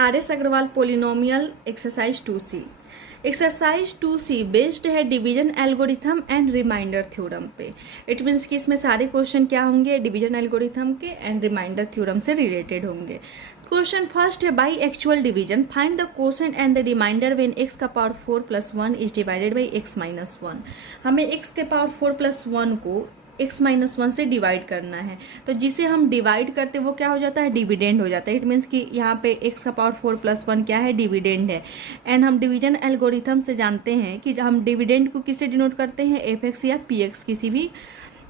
RS Agarwal polynomial exercise 2C। Exercise 2C based है division algorithm and remainder theorem पे। It means कि इसमें सारे क्वेश्चन क्या होंगे, डिवीजन एल्गोरिथम के एंड रिमाइंडर थ्योरम से रिलेटेड होंगे। क्वेश्चन फर्स्ट है, by actual division find the quotient and the remainder when x का power 4 + 1 is divided by x - 1। हमें x के पावर 4 + 1 को x - 1 से डिवाइड करना है, तो जिसे हम डिवाइड करते वो क्या हो जाता है, डिविडेंड हो जाता है। इट मीन्स कि यहाँ पे x का पावर 4 + 1 क्या है, डिविडेंड है। एंड हम डिवीजन एल्गोरिथम से जानते हैं कि हम डिविडेंड को किससे डिनोट करते हैं, fx या px किसी भी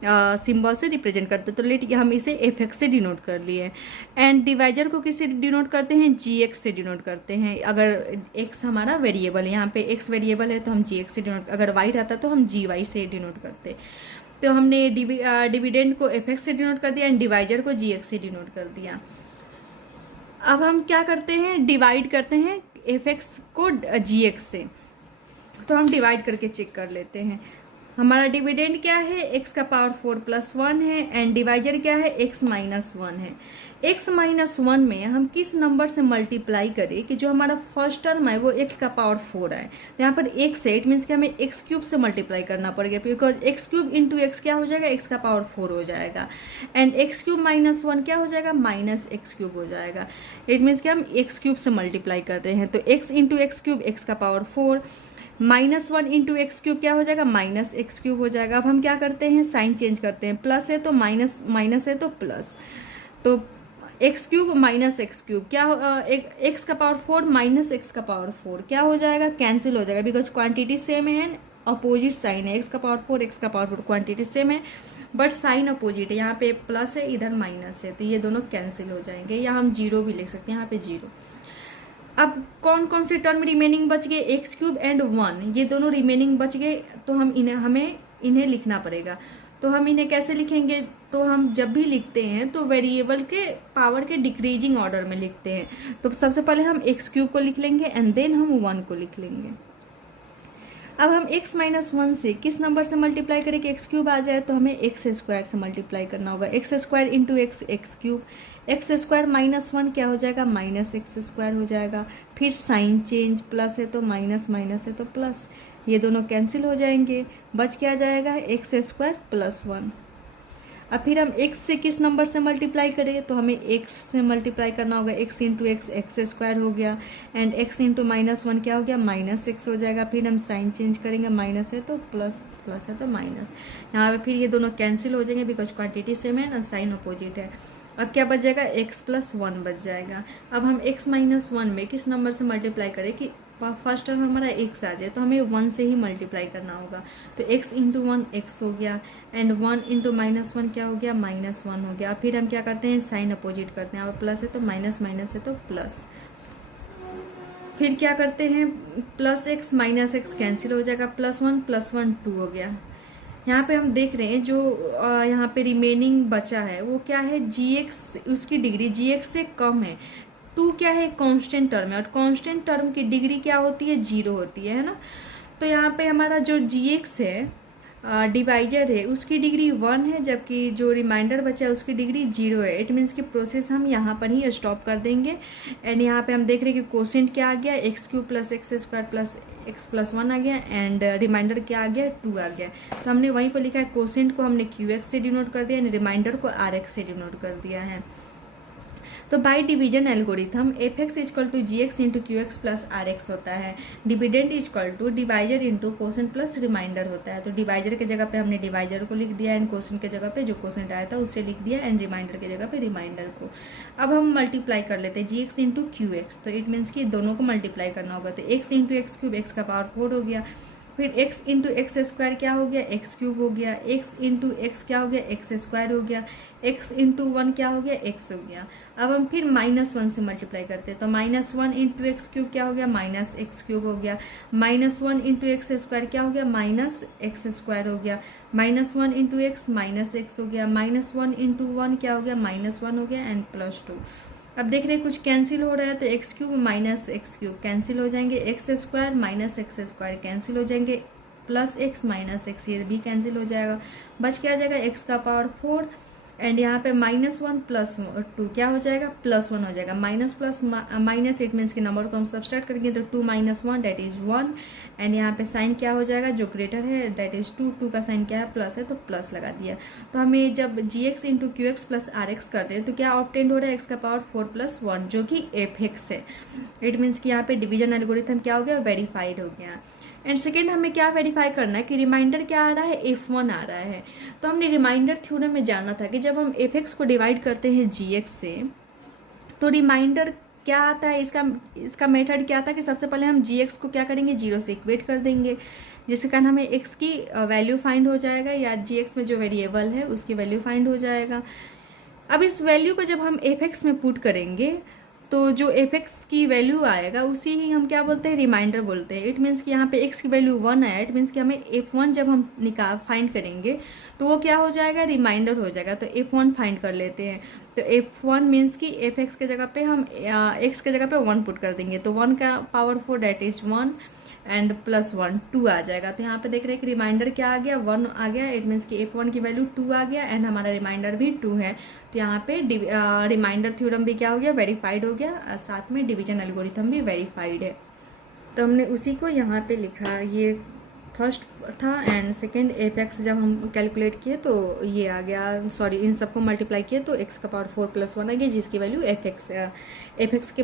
सिंबल से रिप्रेजेंट करते हैं। तो लेट हम इसे fx से डिनोट कर लिए। एंड डिवाइजर को किससे डिनोट करते हैं, gx से डिनोट करते हैं। अगर x हमारा वेरिएबल है, यहाँ पे x वेरिएबल है तो हम gx से डिनोट, अगर y रहता तो हम gy से डिनोट करते। तो हमने डिविडेंड को fx से डिनोट कर दिया एंड डिवाइजर को gx से डिनोट कर दिया। अब हम क्या करते हैं, डिवाइड करते हैं fx को gx से। तो हम डिवाइड करके चेक कर लेते हैं। हमारा डिविडेंड क्या है, x का पावर 4 + 1 है एंड डिवाइजर क्या है, x - 1 है। x - 1 में हम किस नंबर से मल्टीप्लाई करें कि जो हमारा फर्स्ट टर्म है वो x का पावर 4 है। तो यहाँ पर x है, इट मीन्स कि हमें x³ से मल्टीप्लाई करना पड़ेगा, बिकॉज x³ इंटू x क्या हो जाएगा, x का पावर 4 हो जाएगा। एंड x³ - 1 क्या हो जाएगा, -x³ हो जाएगा। इट मीन्स कि हम x³ से मल्टीप्लाई कर रहे हैं, तो x इंटू x³ x का पावर 4 -1 इंटू x³ क्या हो जाएगा, -x³ हो जाएगा। अब हम क्या करते हैं, साइन चेंज करते हैं, प्लस है तो माइनस, माइनस है तो प्लस। तो x³ - x³ क्या हो, x का पावर 4 - x का पावर 4 क्या हो जाएगा, कैंसिल हो जाएगा, बिकॉज क्वांटिटी सेम है, अपोजिट साइन है। x का पावर 4 x का पावर 4 क्वांटिटी सेम है बट साइन अपोजिट है, यहाँ पे प्लस है इधर माइनस है, तो ये दोनों कैंसिल हो जाएंगे, या हम 0 भी लिख सकते हैं, यहाँ पे 0। अब कौन कौन से टर्म रिमेनिंग बच गए, x³ एंड 1, ये दोनों रिमेनिंग बच गए। तो हमें इन्हें लिखना पड़ेगा। तो हम इन्हें कैसे लिखेंगे, तो हम जब भी लिखते हैं तो वेरिएबल के पावर के डिक्रीजिंग ऑर्डर में लिखते हैं। तो सबसे पहले हम x³ को लिख लेंगे एंड देन हम 1 को लिख लेंगे। अब हम x - 1 से किस नंबर से मल्टीप्लाई करें कि x³ आ जाए, तो हमें x² से मल्टीप्लाई करना होगा। x² into x, x³, x² - 1 क्या हो जाएगा, -x² हो जाएगा। फिर साइन चेंज, प्लस है तो माइनस, माइनस है तो प्लस, ये दोनों कैंसिल हो जाएंगे, बच क्या जाएगा, x² + 1। अब फिर हम x से किस नंबर से मल्टीप्लाई करें, तो हमें x से मल्टीप्लाई करना होगा। x इंटू x, x² हो गया एंड x इंटू -1 क्या हो गया, -x हो जाएगा। फिर हम साइन चेंज करेंगे, माइनस है तो प्लस, प्लस है तो माइनस। यहाँ पे फिर ये दोनों कैंसिल हो जाएंगे बिकॉज क्वांटिटी सेम है ना, साइन अपोजिट है। अब क्या बच जाएगा, x + 1 बच जाएगा। अब हम x - 1 में किस नंबर से मल्टीप्लाई करें कि फर्स्ट टर्म हमारा x आ जाए, तो हमें 1 से ही मल्टीप्लाई करना होगा। तो x इंटू 1 x हो गया एंड 1 इंटू -1 क्या हो गया, -1 हो गया। फिर हम क्या करते हैं, साइन अपोजिट करते हैं। अब प्लस है तो माइनस, माइनस है तो प्लस। फिर क्या करते हैं, +x -x कैंसिल हो जाएगा, +1 + 1 2 हो गया। यहाँ पे हम देख रहे हैं जो यहाँ पे रिमेनिंग बचा है वो क्या है, gx, उसकी डिग्री gx से कम है। 2 क्या है, कांस्टेंट टर्म है, और कांस्टेंट टर्म की डिग्री क्या होती है, 0 होती है ना। तो यहाँ पे हमारा जो gx है, डिवाइजर है, उसकी डिग्री 1 है, जबकि जो रिमाइंडर बचा है उसकी डिग्री 0 है। इट मीन्स कि प्रोसेस हम यहाँ पर ही स्टॉप कर देंगे। एंड यहाँ पे हम देख रहे हैं कि कोसेंट क्या आ गया, x³ + x² + x + 1 आ गया एंड रिमाइंडर क्या आ गया, 2 आ गया। तो हमने वहीं पर लिखा है, कोसेंट को हमने qx से डिनोट कर दिया एंड रिमाइंडर को rx से डिनोट कर दिया है। तो by division algorithm fx = gx into qx + rx होता है। Dividend = divisor into quotient plus remainder होता है। तो डिवाइजर के जगह पे हमने डिवाइजर को लिख दिया एंड कोसेंट के जगह पे जो कोसेंट आया था उससे लिख दिया एंड रिमाइंडर के जगह पे रिमाइंडर को। अब हम मल्टीप्लाई कर लेते हैं gx इंटू qx, तो इट मीन्स कि दोनों को मल्टीप्लाई करना होगा। तो x इंटू x³ x का पावर 4 हो गया। फिर x इंटू x² क्या हो गया, x³ हो गया। x इंटू x क्या हो गया, x² हो गया। x इंटू 1 क्या हो गया, x हो गया। अब हम फिर -1 से मल्टीप्लाई करते हैं, तो -1 इंटू x³ क्या हो गया, -x³ हो गया। -1 इंटू x² क्या हो गया, -x² हो गया। -1 इंटू x, -x हो गया। -1 इंटू 1 क्या हो गया, -1 हो गया एंड +2। अब देख रहे हैं कुछ कैंसिल हो रहा है, तो x³ - x³ कैंसिल हो जाएंगे, x² - x² कैंसिल हो जाएंगे, +x - x ये भी कैंसिल हो जाएगा। बच क्या आ जाएगा, x का पावर 4 एंड यहाँ पे -1 + 2 क्या हो जाएगा, +1 हो जाएगा। Minus plus minus, it means के नंबर को हम सब्सट्रैक्ट करेंगे तो 2 - 1 दैट इज़ 1। एंड यहाँ पे साइन क्या हो जाएगा, जो ग्रेटर है दैट इज़ 2, 2 का साइन क्या है, प्लस है तो प्लस लगा दिया। तो हमें जब gx × qx + rx कर रहे हैं तो क्या ऑब्टेंड हो रहा है, x⁴ + 1 जो कि f(x) है। इट मीन्स कि यहाँ पे डिवीजन एल्गोरिथम क्या हो गया, वेरीफाइड हो गया। एंड सेकेंड हमें क्या वेरीफाई करना है कि रिमाइंडर क्या आ रहा है, f1 आ रहा है। तो हमने रिमाइंडर थ्योरम में जाना था कि जब हम f(x) को डिवाइड करते हैं gx से तो रिमाइंडर क्या आता है, इसका मेथड क्या था कि सबसे पहले हम gx को क्या करेंगे, 0 से इक्वेट कर देंगे, जिसके कारण हमें x की वैल्यू फाइंड हो जाएगा या gx में जो वेरिएबल है उसकी वैल्यू फाइंड हो जाएगा। अब इस वैल्यू को जब हम f(x) में पुट करेंगे तो जो f(x) की वैल्यू आएगा उसी ही हम क्या बोलते हैं, रिमाइंडर बोलते हैं। इट मीन्स कि यहाँ पे x की वैल्यू 1 आया, इट मीन्स कि हमें f1 जब हम फाइंड करेंगे तो वो क्या हो जाएगा, रिमाइंडर हो जाएगा। तो f1 फाइंड कर लेते हैं। तो f1 मीन्स कि f(x) के जगह पे हम x के जगह पे 1 पुट कर देंगे तो 1 का पावर 4 दैट इज़ 1 एंड +1 2 आ जाएगा। तो यहाँ पे देख रहे हैं कि रिमाइंडर क्या आ गया, 1 आ गया। इट मीन्स कि f1 की वैल्यू 2 आ गया एंड हमारा रिमाइंडर भी 2 है। तो यहाँ पे रिमाइंडर थ्योरम भी क्या हो गया, वेरीफाइड हो गया, साथ में डिवीजन एल्गोरिथम भी वेरीफाइड है। तो हमने उसी को यहाँ पे लिखा, ये फर्स्ट था। एंड सेकेंड f(x) जब हम कैलकुलेट किए तो ये आ गया, सॉरी इन सबको मल्टीप्लाई किए तो x⁴ + 1 आ गया जिसकी वैल्यू f(x) के